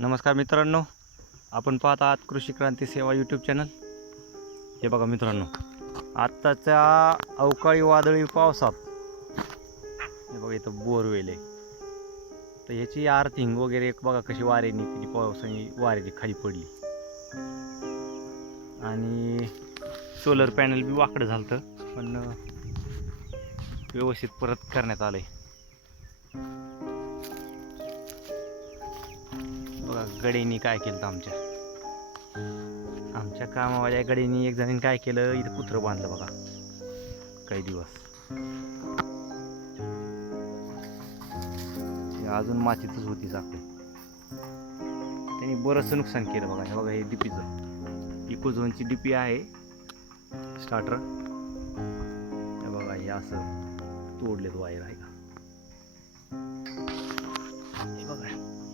नमस्कार मित्रांनो आपण पाहत आहात कृषी क्रांती सेवा यूट्यूब चॅनल हे बघा मित्रांनो आत्ताच्या अवकाळी वादळी पावसात हे बघा इथं बोरवेल आहे. तर ह्याची आर्थिंग वगैरे एक बघा कशी वाऱ्याने किती पावसाने वाऱ्याची खाली पडली. आणि सोलर पॅनल बी वाकडं झालं होतं, पण व्यवस्थित परत करण्यात आलं आहे गडेनी काय केलं आमच्या? आमच्या कामावाल्या गडेनी एक जणीने काय केलं? इथं कुत्रं बांधलं बघा. काही दिवस. हे अजून मातीतच होती साखळी त्यांनी बरंचसं नुकसान केलं बघा. हे बघा हे डीपीचं. इकोझोनची डीपी आहे. स्टार्टर. हे बघा हे असं तोडलेत वायर आहे का?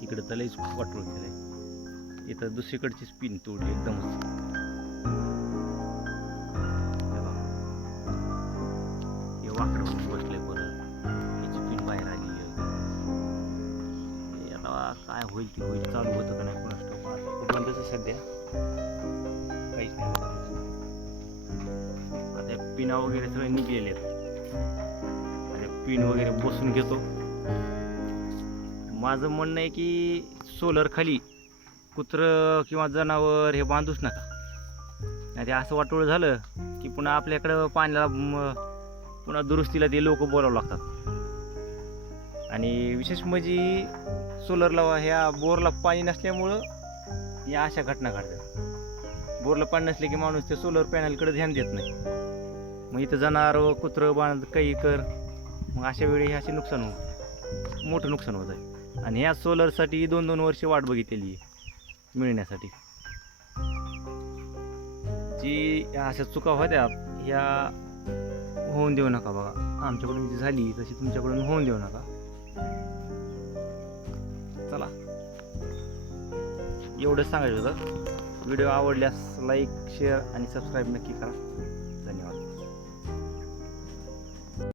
इकडं तर लईच वाटून केलंय. इथं दुसरीकडची स्पिन तोडली एकदमच. हे वाकडं बसले बरं. याची पिन बाहेर आली आता काय होईल ते होईल चालू होतं का नाही कोणास पण आहे सध्या? काहीच नाही आता पिना वगैरे सगळे निघलेले आहेत. आता पिन वगैरे बसून घेतो. माझं म्हणणं आहे की सोलर खाली कुत्रं किंवा जनावर हे बांधूच नका. नाही ते असं वाटोळ झालं की पुन्हा आपल्याकडं पाण्याला पुन्हा दुरुस्तीला ते लोक बोलावं लागतात. आणि विशेष म्हणजे सोलरला ह्या बोरला पाणी नसल्यामुळं या अशा घटना घडतात. बोरला पाणी नसले की माणूस ते सोलर पॅनलकडे ध्यान देत नाही. मग इथं जनावर कुत्रं बांध काही कर मग अशा वेळी हे असे नुकसान हो मोठं नुकसान होत आहे. आणि ह्या सोलरसाठी दोन दोन वर्ष वाट बघितलेली आहे मिळण्यासाठी. जी या अशा चुका होत्या ह्या होऊन देऊ नका बघा. आमच्याकडून जी झाली तशी तुमच्याकडून होऊन देऊ नका. चला. एवढंच सांगायचं होतं. व्हिडिओ आवडल्यास लाईक शेअर आणि सबस्क्राईब नक्की करा.